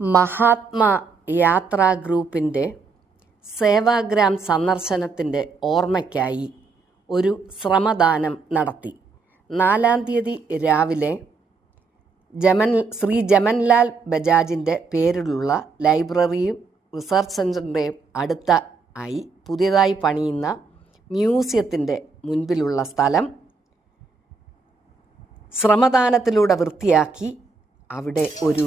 മഹാത്മാ യാത്രാ ഗ്രൂപ്പിന്റെ സേവാഗ്രാം സന്ദർശനത്തിന്റെ ഓർമ്മയ്ക്കായി ഒരു ശ്രമദാനം നടത്തി. നാലാം തീയതി രാവിലെ ജമൻ ശ്രീ ജമൻലാൽ ബജാജിന്റെ പേരിലുള്ള ലൈബ്രറിയും റിസർച്ച് സെന്ററിന്റെയും അടുത്ത ആയി പുതിയതായി പണിയുന്ന മ്യൂസിയത്തിന്റെ മുൻപിലുള്ള സ്ഥലം ശ്രമദാനത്തിലൂടെ വൃത്തിയാക്കി അവിടെ ഒരു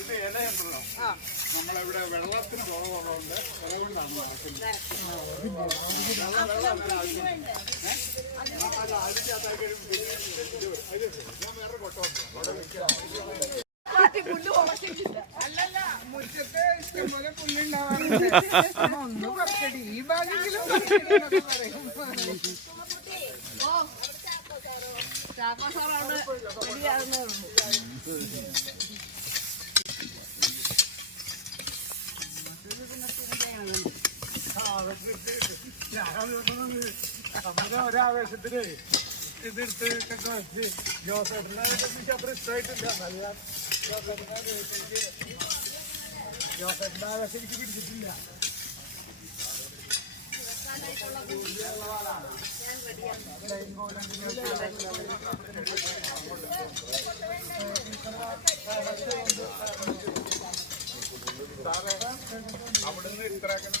ഇത് ഇലയുണ്ടല്ലോ നമ്മളിവിടെ വെള്ളത്തിന് കുറവുള്ളതുകൊണ്ട് അതുകൊണ്ടാണ് നടക്കുന്നത് അല്ല അതിനകത്താക്കി ഞാൻ വേറെ കൊട്ടമുണ്ട് അവിടെ വെക്കാം അല്ലല്ല മുറ്റത്ത് ഇഷ്ടംപോലെ പുല്ലുണ്ടാവാറുണ്ട്. ഒന്നും കുറച്ചടി ഈ ഭാഗെങ്കിലും കുറച്ചടി എന്നൊക്കെ പറയും നമ്മുടെ ഒരാവേശത്തിന് ഇതെടുത്ത് വെച്ച് ജോസഫിനെ എനിക്ക് അത്ര ഇഷ്ടമായിട്ടില്ല. നല്ല എനിക്ക് പിടിച്ചിട്ടില്ല അവിടുന്ന് ഇത്രയാക്കണം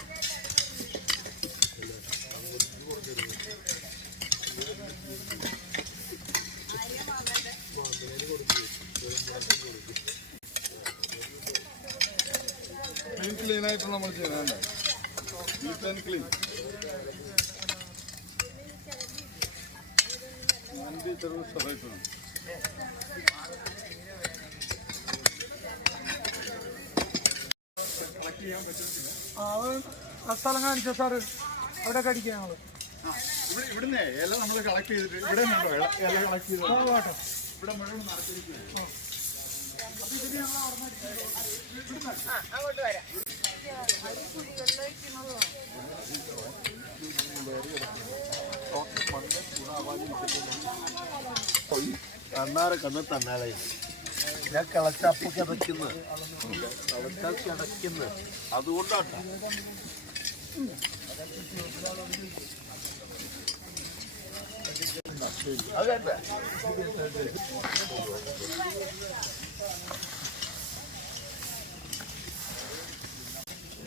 ആയിട്ട് നമ്മൾ ചെയ്യാനുണ്ട് നീറ്റ് ആൻഡ് ക്ലീൻ വണ്ടി ആ സ്ഥലം കാണിച്ചോ സാറ്? അവിടെ കടിക്കാം ഞങ്ങൾ. ഇവിടുന്ന് ഇല നമ്മൾ കളക്ട് ചെയ്തിട്ട് ഇവിടെ ഉണ്ടോ? ഇല കളക്ട് ചെയ്ത് ഇവിടെ മുഴുവൻ നടത്തിയിരിക്കുകയാണ് തന്നാരെ കണ്ണ് തന്നാലേ. ഞാൻ കളച്ചപ്പ് കിടക്കുന്നു കളച്ചാൽ കിടക്കുന്നു അതുകൊണ്ടാണ്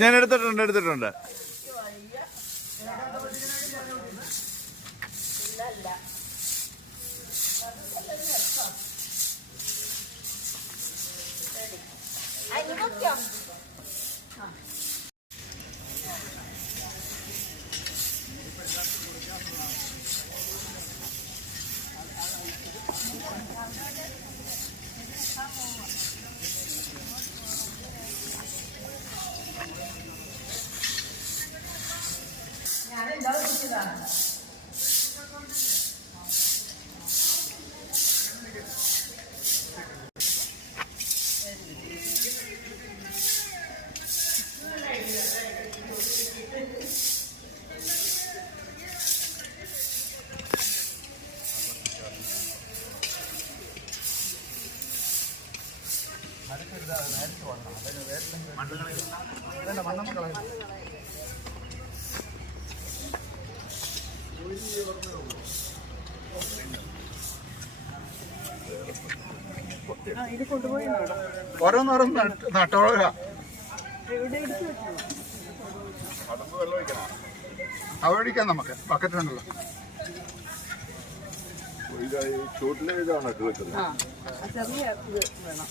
ഞാൻ എടുത്തിട്ടുണ്ട് എടുത്തിട്ടുണ്ട്. ഓരോന്നോരോന്ന് നട്ട് നട്ടോളുക എവിടെ എടുത്ത് വെച്ചു? അടമ്പ് വെള്ളം ഒഴിക്കണം അവ ഒഴിക്കാം നമുക്ക് ബക്കറ്റ് ഉണ്ടല്ലോ ചൂട്ടിലെ ഇതാണ് ഇട്ട് വെക്കുന്നത് ചെറിയ വേണം.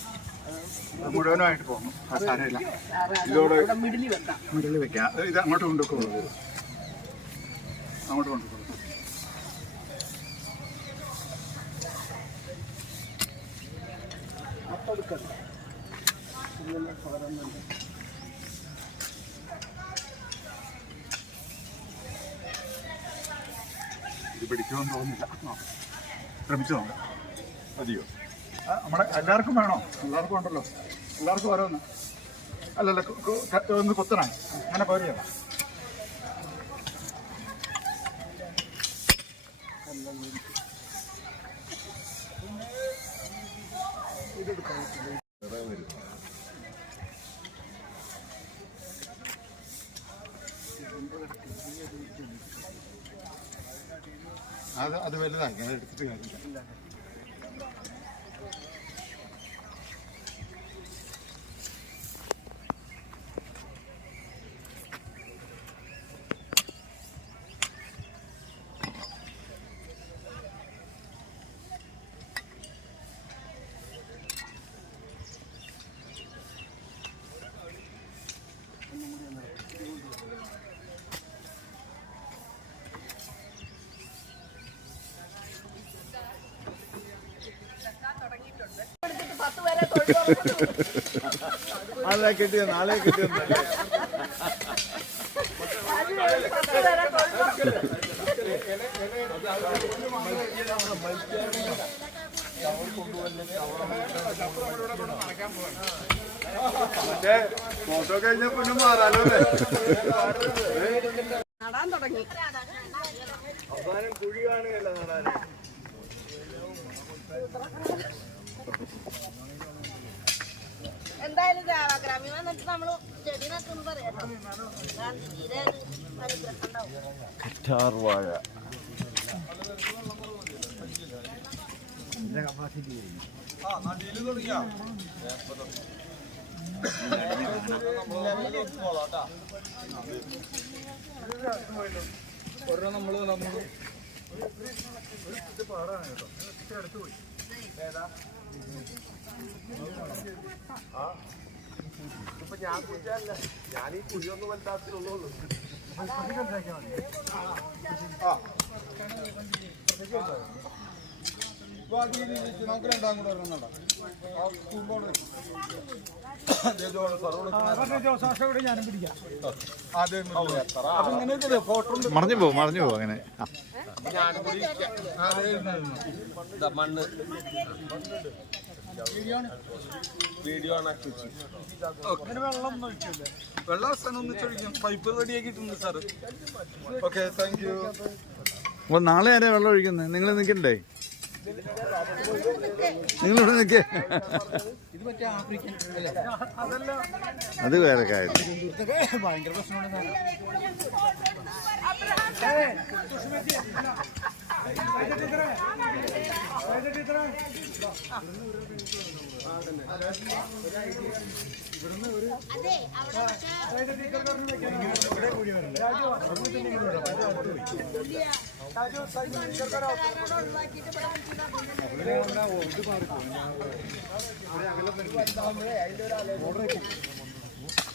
മുഴുവനായിട്ട് പോകും അത് സാരമില്ല. ഇതോടെ മിഡിൽ വെക്കാം. ഇത് അങ്ങോട്ട് കൊണ്ടുപോകും അങ്ങോട്ട് കൊണ്ടുപോകും ഇത് പിടിക്കുമെന്ന് തോന്നുന്നില്ല. ശ്രമിച്ചു നോക്കാം. മതിയോ? നമ്മുടെ എല്ലാവർക്കും വേണോ? എല്ലാവർക്കും ഉണ്ടല്ലോ. എല്ലാവർക്കും ഓരോന്ന്. അല്ലല്ല ഒന്ന് കുത്തണം. അങ്ങനെ പോരുകയല്ല അത് അത് അത് എടുത്തിട്ട് കാര്യമില്ല. നാളെ കിട്ടിയ? നാളെ കിട്ടിയ? ഫോട്ടോ കഴിഞ്ഞ പിന്നെ മാറാലോ നടാൻ തുടങ്ങി. അവസാനം കുഴി കാണുകയല്ല നടാന് എന്തായാലും ഗ്രാമീണ വന്നിട്ട് നമ്മൾ ചെടി നട്ടെന്ന് പറയാട്ടോ ഗാന്ധിജിയുടെ ഒരു അടുത്ത് പോയി കറ്റാർവാഴ. ഇപ്പൊ ഞാൻ കുടിച്ചാലല്ല ഞാൻ ഈ കുഴിയൊന്നും വലുതാത്തിലുള്ളൂ നമുക്ക് രണ്ടാം കൂടെ ഒരെണ്ണം മറിഞ്ഞു പോകും മറിഞ്ഞു പോകും അങ്ങനെ. മണ്ണ് വീഡിയോ ആണ് വെള്ളം അവസാനം ഒന്നിച്ചൊഴിക്കും പൈപ്പ് റെഡിയാക്കിയിട്ടുണ്ട് സാറ്. ഓക്കെ താങ്ക് യു അപ്പൊ നാളെ ആരാ വെള്ളം ഒഴിക്കുന്നത്? നിങ്ങൾ നിൽക്കണ്ടേ? നിങ്ങളിവിടെ നിൽക്കേ. അത് വേറെ കാര്യം. അതെ അവിടെ പക്ഷേ ഒഴിവാക്കിയിട്ട് ഇവിടെ പോലെ ആയിട്ടുണ്ട് അത്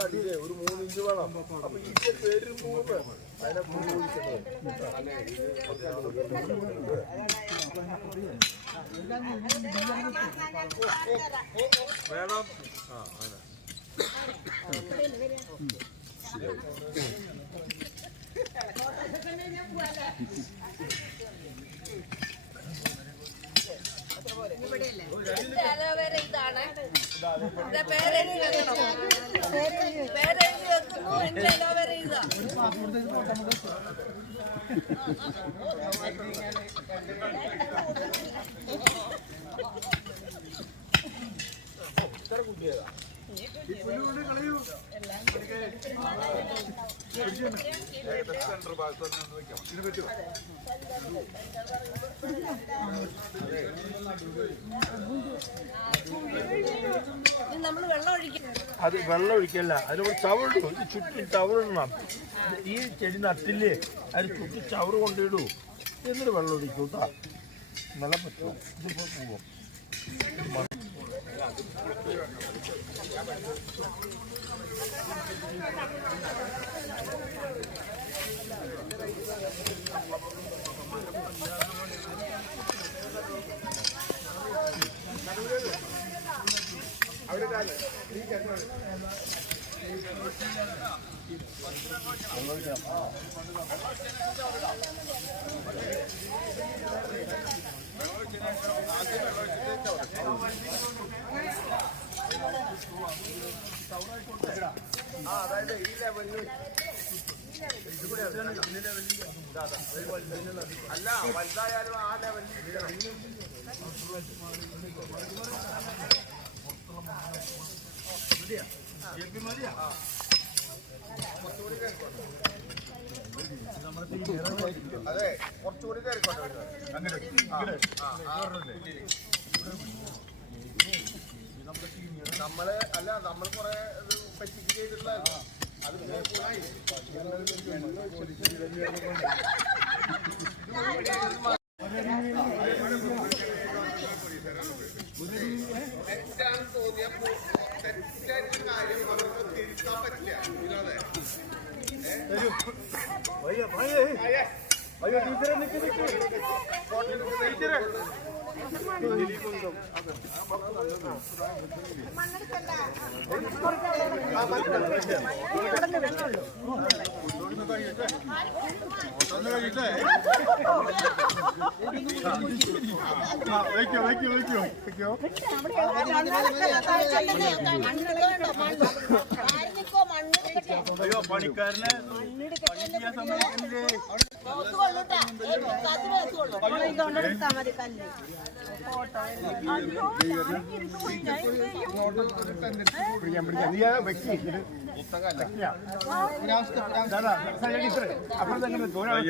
അടിയിലെ ഒരു മൂന്ന് ഇഞ്ച് വേണം അപ്പൊ ഇതിന്റെ പേര് മൂന്ന് അതിനെ വേണം ആ അങ്ങനെ ഇതാണ് ഇതാ പേരെഴുതി Yeah. അത് വെള്ളം ഒഴിക്കല്ല. അതിനോട് ചവറിടും ഇത് ചുറ്റും ചവറിടണം ഈ ചെടി നട്ടില്ലേ അതിന് ചുറ്റും ചവറ് കൊണ്ടിടൂ. എന്നിട്ട് വെള്ളം ഒഴിക്കൂ നല്ല പറ്റുമോ ഇതിപ്പോ പോവും അല്ല വലുതായാലും ആ ലെവലിൽ അതെ അങ്ങനെ നമ്മൾ അല്ല നമ്മൾ കൊറേ പറ്റിക്ക് ചെയ്തിട്ടുള്ള അത് വയ്ക്കോ വയ്ക്കോ വയ്ക്കോ വയ്ക്കോ അയ്യോ പണിക്കാരനെ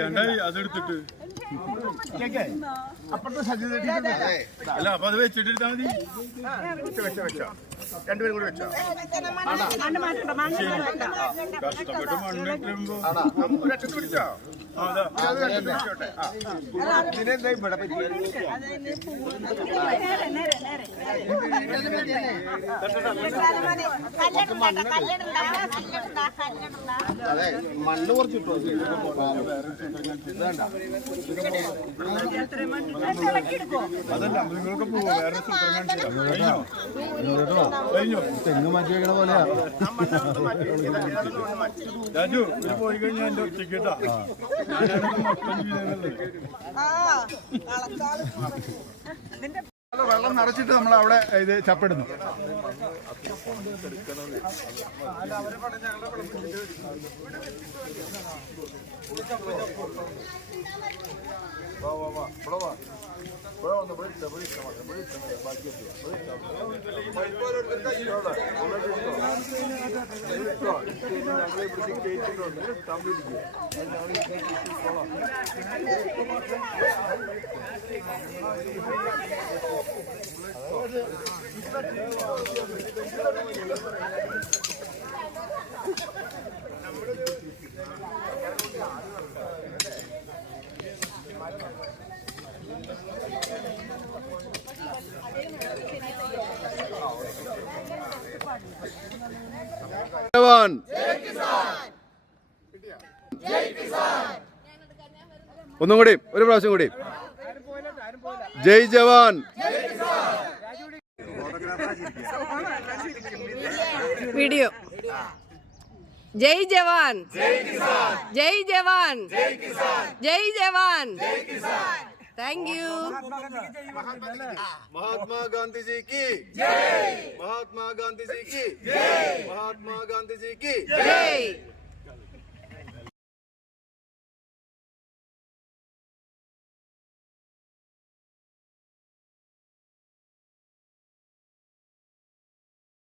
എങ്ങനെ അതെടുത്തിട്ട്. അല്ല അപ്പൊ അത് വെച്ചിട്ടെടുത്താ മതി. വെച്ചോ വെച്ചോ വെച്ചോ. രണ്ടുപേരും കൂടി വെച്ചോ. കഷ്ടപ്പെട്ട് മണ്ണിട്ടുമ്പോ ഒരറ്റത്ത് പിടിച്ചോ? അത് മണ്ണ് കുറച്ചിട്ടോ അതല്ല നിങ്ങൾക്ക് പോവോ വേറെ തെങ്ങ് മാറ്റി വെക്കണ പോലെയാ രാജു പോയി കഴിഞ്ഞാൽ എന്റെ ഒറ്റയ്ക്ക് വെള്ളം നിറച്ചിട്ട് നമ്മൾ അവിടെ ഇത് ചപ്പെടുന്നു. വാ വാ വാ. ഇവിടെ വാ. Bravo, bırıkla, bırıkla bakın, bırıkla fark ediyor. Bırıkla. Bırıkla. Bırıkla. ഒന്നും കൂടി ഒരു പ്രാവശ്യം കൂടി ജയ് ജവാൻ video Jai jawan Jai jawan Jai jawan thank you महात्मा गांधी जी की महात्मा गांधी जी की महात्मा गांधी जी की ജയ്